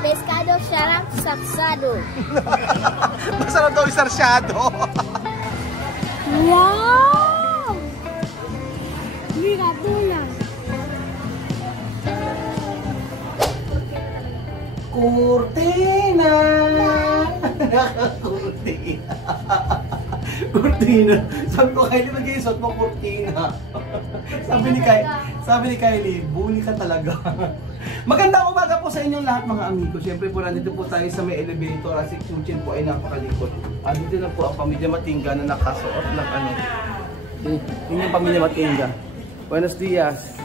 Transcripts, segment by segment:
Pescado sarap saksado. Masarap daw isarsyado. Wow! Mira, pula. Kurtina! Kurtina. Kurtina. Sabi ko, Kylie, mag-iisot mo kurtina. Sabi ni Kylie, buli ka talaga. Magandang umaga po sa inyong lahat mga amigo. Siyempre po, nandito po tayo sa may elevator. As si Chuchin po ay napakalikot. Dito na po ang pamilya Matingga na nakasuot ng ano. Yun yung pamilya Matingga. Buenos dias.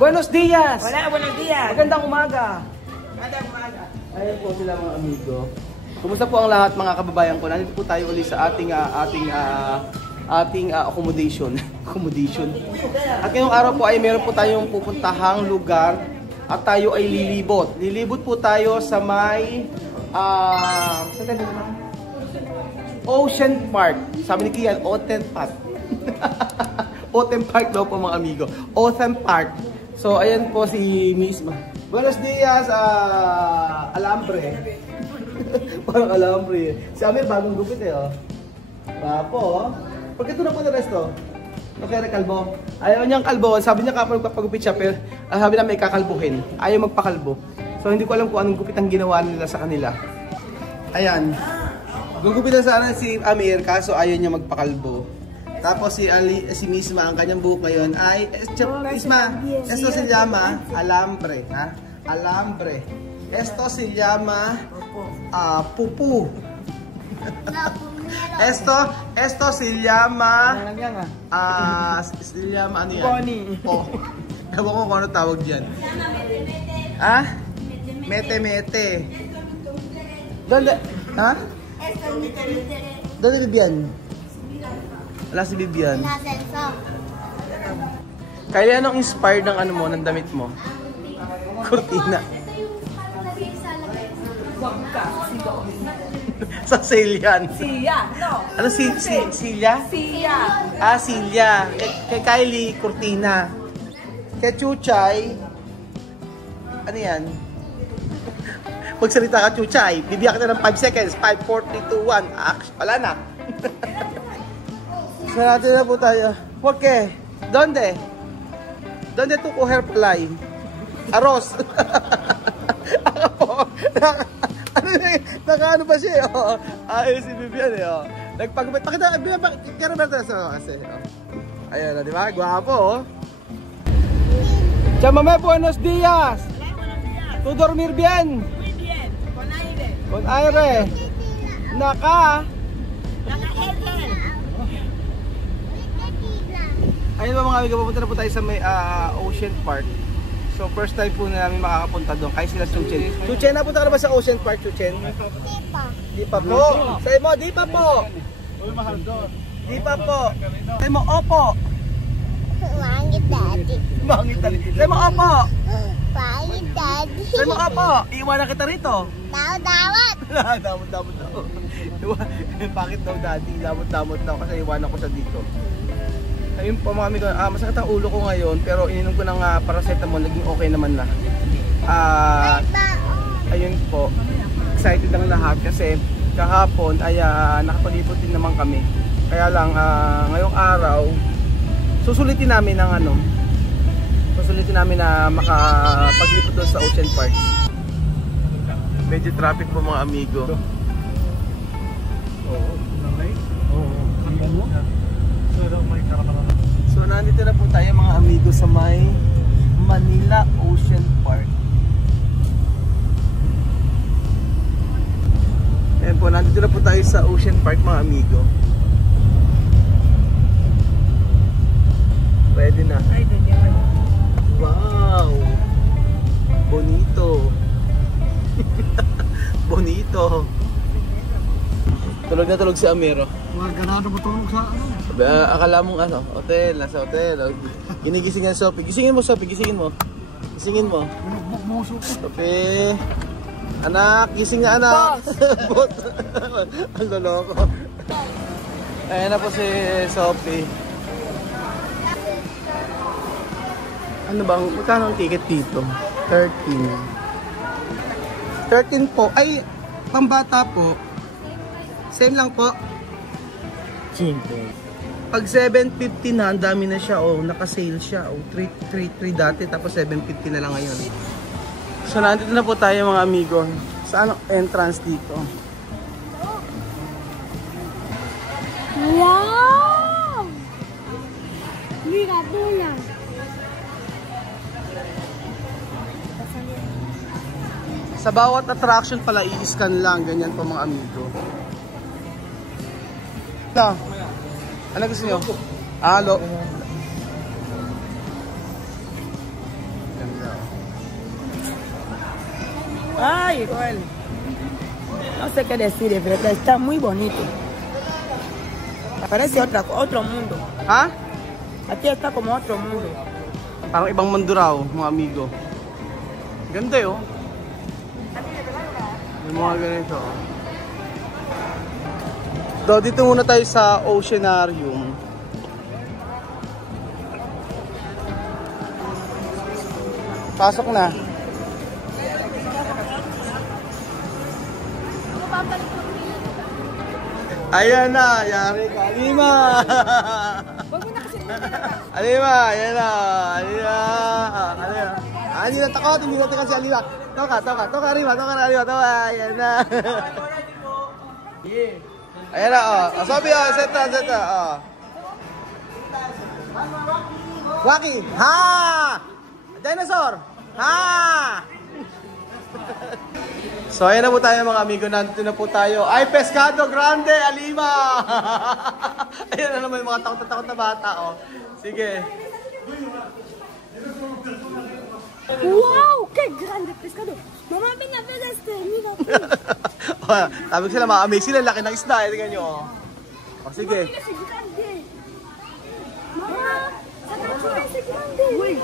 Buenos dias! Hola, buenos días. Magandang umaga. Magandang umaga. Ayan po sila mga amigo. Kumusta po ang lahat mga kababayan ko? Nandito po tayo ulit sa ating accommodation. At ngayong araw po ay meron po tayong pupuntahang lugar at tayo ay lilibot. Lilibot po tayo sa may Ocean Park. Sabi ni Kian, Ocean Park. Ocean Park daw po mga amigo. Ocean Park. So ayan po si Misma. Buenos dias, Alambre. Parang Alambre. Si Amir bagong gupit eh, oh. Papo, oh. Pagka ito na po na resto. Okay, kalbo. Ayaw niyang kalbo. Sabi niya kapag magpapagupit siya, pero sabi na may kakalbuhin. Ayaw magpakalbo. So hindi ko alam kung anong gupit ang ginawa nila sa kanila. Ayan. Gugupitan sana si Amir, kaso ayaw niya magpakalbo. Tapos si Misma, ang kanyang buhok ngayon ay Misma, esto se llama alambre, ha? Alambre. Esto se llama pupu. Esto se llama ano yan? Pony. Oh. Ewan ko kung ano tawag diyan. Ah? Mete. ¿Dónde? ¿Ha? ¿Dónde vivían? Wala si Bibian. Kaya anong inspired ng ano mo, ng damit mo? Kurtina. Sa sale yan. Sia, no. Ano Silya? Sia. Silya. Kay Kylie, kurtina. Kay Chuchay, ano yan? Magsalita ka, Chuchay. Bibiyak na ng 5 seconds. 5, 4, 3, 2, 1. Wala na. So natin na po tayo. ¿Por qué? ¿Dónde? ¿Dónde tu coger play? Arroz. Ako po. Naka-ano ba siya? Oh. Ayos si Vivian eh. Oh. Nagpagupit. Pakita. Kaya Roberto sa kasi. Oh. Ayan na, di ba? Guwapo oh. Chamame, buenos días. Tu dormir bien? Muy bien. Con aire. Con aire. Naka. Naka-air. Ayun ba mga amigo, pupunta na po tayo sa may Ocean Park. So first time po na namin makakapunta doon. Kaya sila Chuchen. Chuchen, napunta ka na ba sa Ocean Park, Chuchen? Di pa po. Say mo, di pa po. Di pa po. Say mo, opo. Mangit daddy. Mangit daddy. Say mo, opo. Mangit daddy. Say mo, opo. Iiwanan kita rito. Dawat. Damot daw. Bakit daw daddy? Damot daw kasi iwanan ko siya dito. Ayun po mga amigo, masakit ang ulo ko ngayon pero ininom ko ng paracetamol, naging okay naman na. Ayun po, excited ang lahat kasi kahapon ay nakapalipot din naman kami. Kaya lang ngayong araw, susulitin namin na makapaglipot doon sa Ocean Park. Medyo traffic po mga amigo. So nandito na po tayo mga amigo sa may Manila Ocean Park. Ayan po, nandito na po tayo sa Ocean Park mga amigo. Ready na. Wow! Bonito! Bonito! Tulog na tulog si Amiro. Ganado matulog sa ano? Sabi, akala mong ano, hotel, nasa hotel. Ginigising nga Sophie. Gisingin mo Sophie, gisingin mo. Gisingin mo. Binugbog mo Sophie. Sophie. Anak, gising na anak. Bot. Ang loloko. Ayan na po si Sophie. Ano bang, magkano ang ticket dito? 13 po. Ay, pambata po. Same lang po. Pag 750 na, ang dami na siya. Oh, naka-sale siya. Oh, 3 dati, tapos 750 na lang ngayon. So, nandito na po tayo mga amigo. Saan ang entrance dito? Wow! Mira, bola. Sa bawat attraction pala, i-scan lang. Ganyan po mga amigo. Ito. Ano gusto nyo? Halo. Ay, Joel. No sé qué decir, pero está muy bonito. Parece otro mundo. Ha? Aquí está como otro mundo. Parang ibang mundo raw, mga amigo. Ganda yun. May mga ganito. So, dito muna tayo sa Oceanarium. Pasok na. Ayan na, yari ka. Alima! Alima, ayan na. Alima. Alima. Hindi na takot si Alima. Toka, Alima, Alima, toka. Ayan na. Ayan na, oh. Sabi, oh, seta, oh. Waki, ha! Dinosaur, ha! So, ayan na po tayo mga amigo. Nandito na po tayo. Ay, Pescado Grande, Alima! Ayan na naman yung mga takot na bata, oh. Sige. Wow, qué grande pescado. Mamá, ven a ver este, mira. Sabi ko sila, ma-amaze sila. Laki ng isda. Tingnan nyo, oh. O, sige. Mira ese grande. Mamá, saca ese grande. Uy.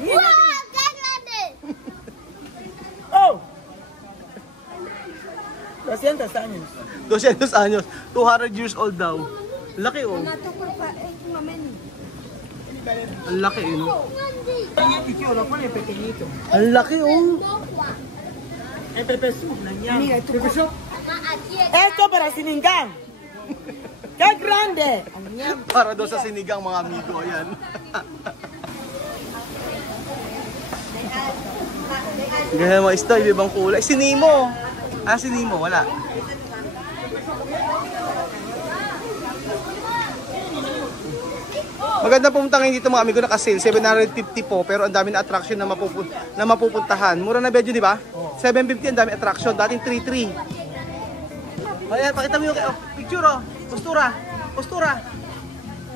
Wow, qué grande. ¡Oh! 200 años. 200 anyos. 200 years old daw. Laki, oh. Ang laki, eh, no? Lo pone pequeñito. Ang laki, oh. El pepesú, la ñama. Mira, esto para Siningán. ¡Qué grande! Para doon sa sinigang, mga amigo. Ayan. Ganyan mga isda, ibang kulay. Si Nemo. Ah, si Nemo, wala. Maganda pumunta ngayon dito mga amigo, naka-sale. 750 po, pero ang dami na attraction na, mapupuntahan. Mura na medyo, di ba? 750 ang dami attraction, dating 3-3. Ayan, pakita mo yung picture, oh. Postura.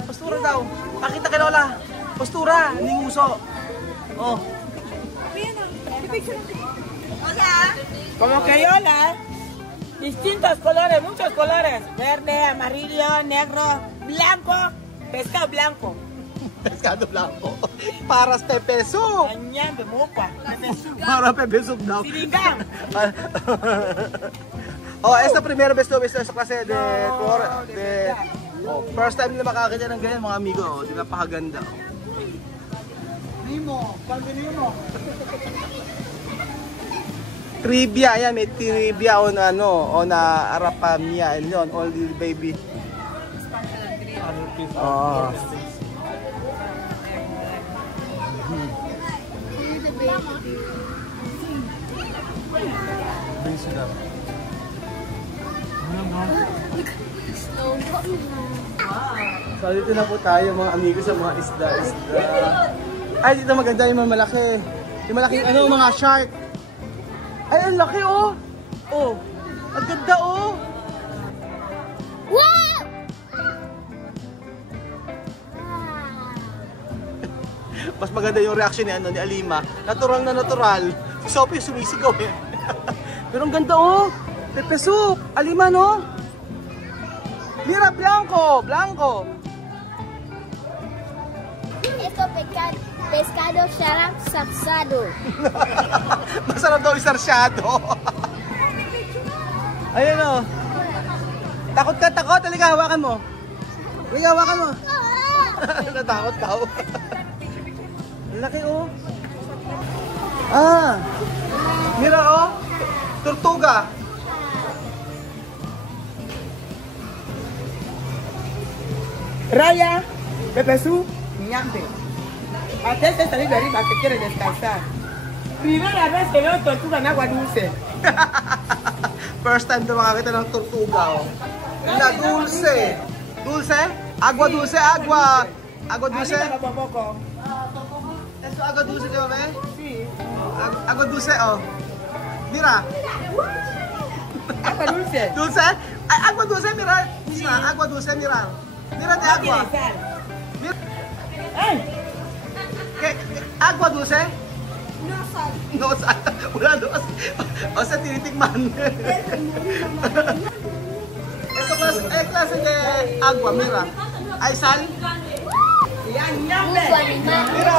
Postura daw. Pakita kay Lola. Postura, hindi nguso. Oh. Como crayola, distintos colores, muchos colores. Verde, amarillo, negro, blanco, pescado blanco. Pescado blanco. Para sa Pepe Soup. Añan de mopa. Para Pepe Soup daw. Siningán. Oh, esta primera vez sa klase de first time na makakita ng ganyan mga amigo, oh, di ba pakaganda. Nemo, kalbi Nemo. Trivia, ayan, may trivia on Arapamia, yun, all the baby. Oh. So dito na po tayo mga amigo sa mga isda. Ay, dito maganda yung mga malaki. Yung malaking mga shark. Ay, ang laki, oh! Oh, ang ganda, oh! Wow! Mas maganda yung reaction ni Alima. Natural na natural. Si Sophie sumisigaw, eh. Pero ang ganda, oh! Pepe Soup! Alima, no? Mira, blanco! Esto pescado sarap sapsado. Masarap daw isarsyado. Ayun, oh. Takot. Halika, hawakan mo. Halika, hawakan mo. Natakot ka. Ang laki oh. Ah. Mira oh. Tortuga. Raya, Pepe Soup, ñampe. Hasta este salir de arriba que quiere descansar. Primera vez que veo tortuga en agua dulce. First time na makakita ng tortuga oh. Na dulce. Dulce? Agua dulce, agua. Agua dulce. Poco. Esto agua dulce, ¿te ves? Sí. Agua dulce oh. Mira. Agua dulce. Dulce? Ay, agua dulce, mira. Mira, agua dulce, mira. Mira de agua. Mira. Ay. ¿Qué? Agua dulce? No sal. No, wala dos. O sea, tinitikman. Ito klase de agua, mira. Ay, sal. Yan, ñampe. Mira.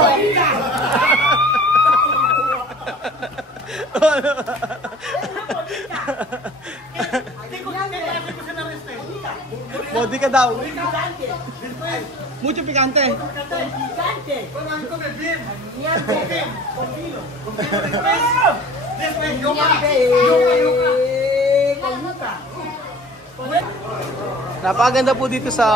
Bodi ka daw. Mucho picante. Napakaganda po dito sa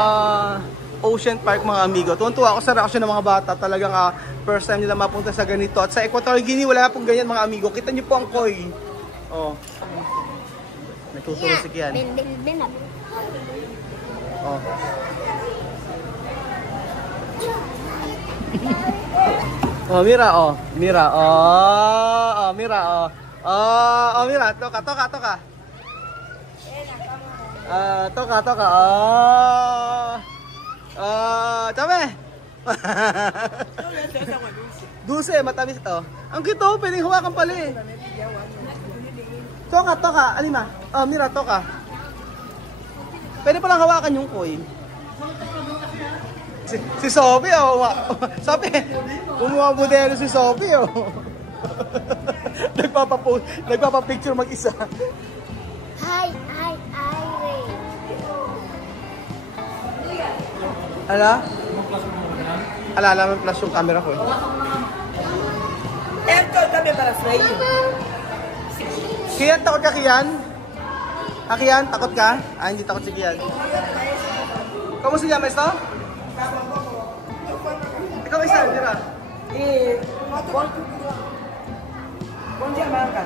Ocean Park mga amigo. Tuwan-tuwa ako sa reaksyon ng mga bata. Talagang first time nila mapunta sa ganito. At sa Equatorial Guinea wala pong ganyan mga amigo. Kita niyo po ang koi. Oh. Natuturo si Kian. Ben. Oh. Oh, mira, oh. Mira, oh. Oh, mira, oh. Oh, mira. Toka. Toka. Chame. Dulce, matamis ito. Ang cute oh, pwedeng hawakan pala eh. Toka. Alima. Oh, mira, toka. Pwede palang hawakan yung coin. Si Sophie oh. Sophie, umuha modelo si Sophie oh. Nagpapapicture mag-isa. Hi. Ala? Alala mo flash yung camera ko eh. Esto también para freír. Kian, takot ka Kian? Kian, takot ka? Hindi takot si Kian. ¿Cómo se llama esto? Ikaw isa, mira. Con diamante.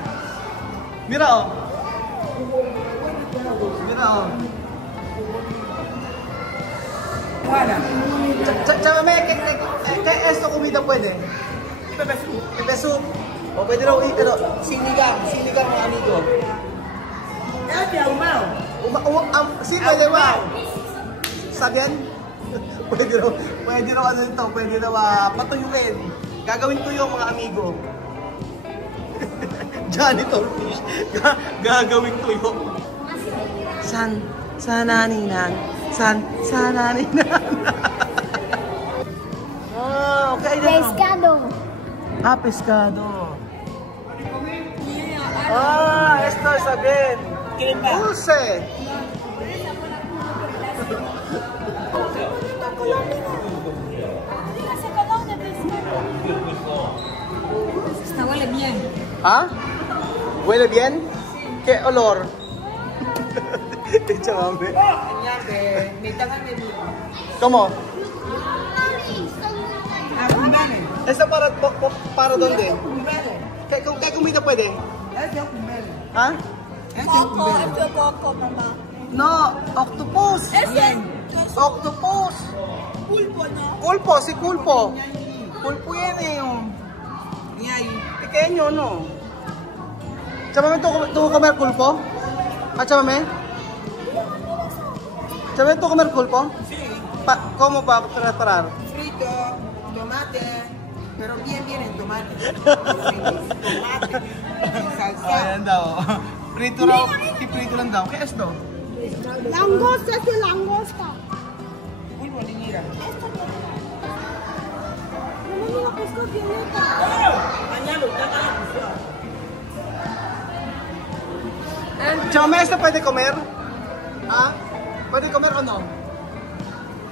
Mira oh. Mira oh. Wala. Chama ¿qué esto comida puede? Pepe Soup. Pepe soup. O pwede raw sinigang mga amigo. Este ahumado. Sí, pwede ba? Sabihan? Pwede raw ano ito, pwede raw patuyuin. Gagawin tuyo mga amigo. Janitor fish. Gagawin tuyo. Sana ninang. Oh, okay na. Pescado. Pescado. Esto está bien. Dulce. Esta huele bien. ¿Ah? ¿Huele bien? ¿Qué olor? Chamame. ¿Cómo? ¿Esta para dónde? ¿Qué comida puede? ¿Ah? Coco, mamá. No, octopus. Octopus. Pulpo, ¿no? Pulpo, sí, pulpo. Pulpo yan eh. Pequeño, no? Chamame, ¿tú comer pulpo? Chamame? Chamame, ¿tú comer pulpo? Sí. ¿Cómo va a preparar? Frito, tomate, pero bien en tomate. Tomate, en salsa. Ayan daw. Prito raw. Iprito lang daw. Kaya esto? Langosta, es de langosta. Pulpo niñera. Esto no. No me la pesco violeta. Mañana está la fusión. Chame, ¿esto puede comer? ¿Ah? ¿Puede comer o no?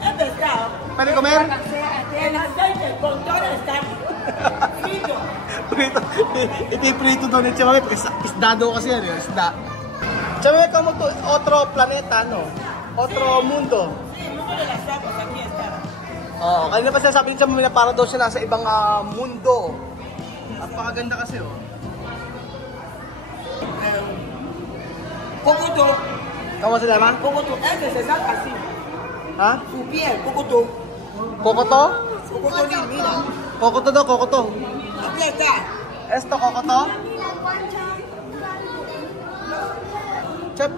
Es pescado. Pwede comer? El aceite con todo está frito. Prito. Ipiprito daw ni Chamame. Isda daw kasi yan. Isda. Chamame, como to, otro planeta, no? Otro mundo. Sí, el mundo de las aguas aquí está. Oo, kanina pa sinasabi ni Chamame na para daw siya nasa ibang mundo. At pakaganda kasi, oh. Cocoto. ¿Cómo se llama? Cocoto. Este se saca así. Ha? Su piel, cocoto. Kokoto? Cocoto, mira. Kokoto daw, kokoto. Aquí está. Esto, kokoto?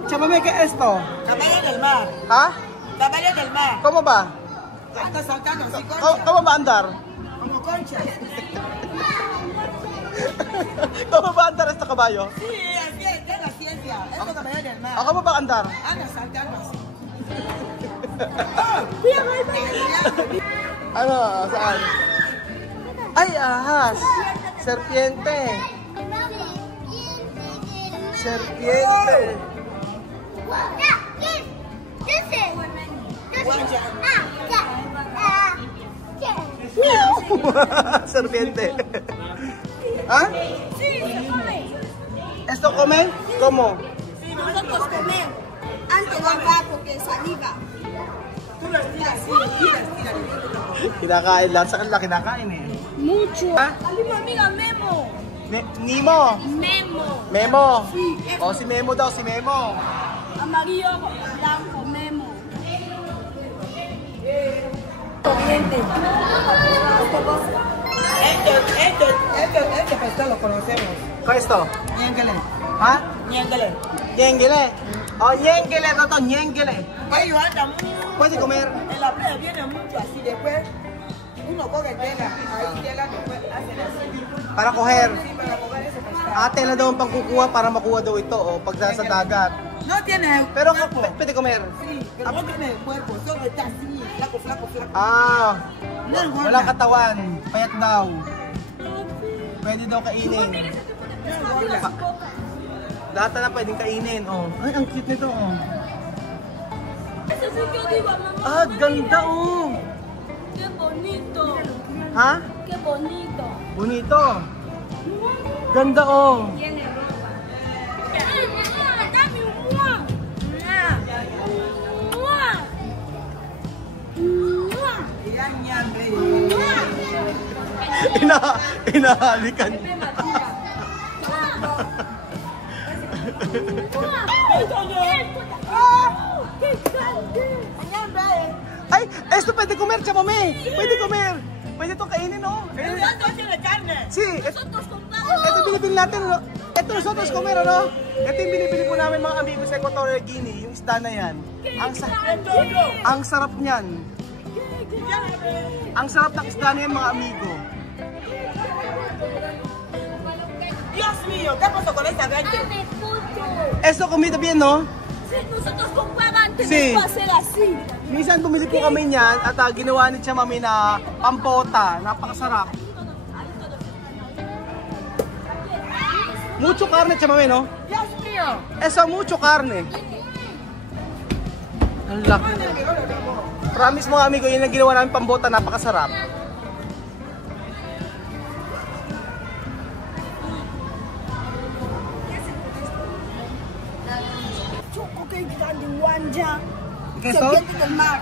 Chamame, ¿qué es esto? Caballo del mar. Ha? Caballo del mar. ¿Cómo va? Anda saltando así, ¿Cómo va a andar? como concha. ¿Cómo va a andar este caballo? Sí, así es la ciencia. Esto es caballo del mar. ¿Cómo va a andar? Anda saltando así. Ano, saan? Ay, ahas. Serpiente. Serpiente. Serpiente. ¿Ah? Sí, se come. ¿Esto come? ¿Cómo? Nosotros comemos antes de hablar porque saliva. Tú lo estiras así, estiras. Kinakain lahat sa kanila, kinakain eh. Mucho. Ha? Sabi mo, amiga, Memo. Nemo. Memo. Memo. O, si Memo daw, si Memo. Amarillo, blanco, Memo. Corriente. Este pescado lo conocemos. ¿Qué es esto? Ñéngale. ¿Ha? Ñéngale. Ñenguele. Oh, ñenguele, Toto, ñenguele. Ellos andan Puede comer. en la playa, vienen mucho así. Después uno coge tela. Ahí tela después hacen así. Para coger. Sí, para coger ese pescado. Tela daw ang pangkukuha para makuha daw ito, o pag nasa dagat. No tiene Pero cuerpo. pwede comer. Sí, pero no tiene cuerpo. Solo está así, flaco, flaco, flaco. No engorda. Walang katawan. Payat daw. Pwede daw kainin. Lahat na pwedeng kainin. Oh. Ay, ang cute nito. Oh. Eso es lo que yo digo, mamá. Ganda oh. Qué bonito. Ha? Qué bonito. Bonito. Ganda oh. Tiene ropa. Dame un mua. Mua. Mua. Ya, ñambre. Inahalikan. ¡Qué grande! Ay, esto pwede comer, Chamame. Pwede comer. Pwede itong kainin, no? ¿Cuánto tiene carne? Sí, Nosotros compramos. ito binibili natin, no? Ito nosotros comer, ano? Ito yung binibili po namin mga amigos sa Equatorial Guinea, yung isda na yan. Ang sarap niyan. Ang sarap ng isda na yan, mga amigo. Dios mío, ¿qué pasó con esa gente? ¡Dame foto! Esto comida bien, no? Sí, nosotros compramos antes Sí. de hacer así. Minsan bumili po kami niyan at ginawa ni Chamame na pampota. Napakasarap. Mucho carne, Chamame, no? Dios mío. Eso, mucho carne. Ang laki. Promise mga amigo, yun ang ginawa namin pambota, napakasarap. Choco, qué grande, guanja. ¿Qué es esto? Serpiente del mar.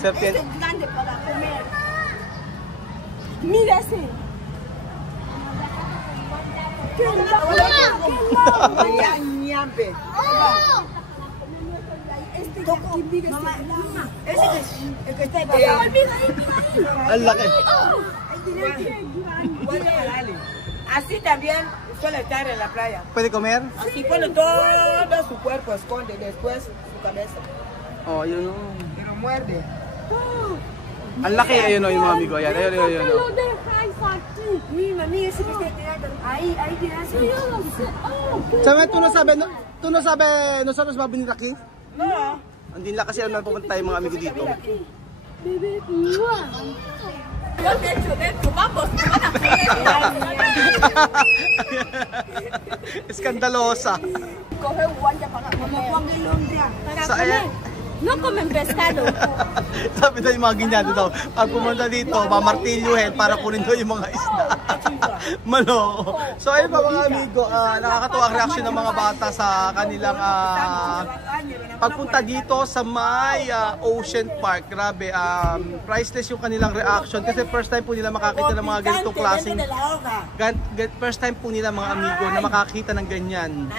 Serpiente. Este es grande para comer. Mira ese. ¡Qué loco! Ya, ñambre. Este de aquí, mira ese. El que está ahí. Mira ahí, mira ahí. Ang laki. Vuelve a darle. Así también suele estar en la playa. Pwede comer? Así pone todo su cuerpo, esconde después su cabeza. Oh, yun o. Pero muerde. Ang laki, ayun o, yung mga amigo. Ayan, ayun, ayun, ayun. Lo dejáis aquí. Mira, mira ese que está tirando. Ahí tiene así. Yo lo sé. Oh, Sabi, tu no sabi, nosotros va a venir aquí? No. Hindi nila kasi alam na pupunta tayo mga amigo dito. bebé. ¡Mua! Yo dentro, vamos, te van a Eskandalosa. Coge un guante para comer. Como Juan Guilondria. Para Sa, comer. No comen pescado. Sabi daw yung mga ginyado daw, pag pumunta dito, mamartilyuhin para kunin daw yung mga isda. Maloko. So ayun pa mga amigo, nakakatuwa ang reaction ng mga bata sa kanilang pagpunta dito sa may Ocean Park. Grabe, priceless yung kanilang reaction kasi first time po nila makakita ng mga ganitong klaseng, first time po nila mga amigo na makakita ng ganyan.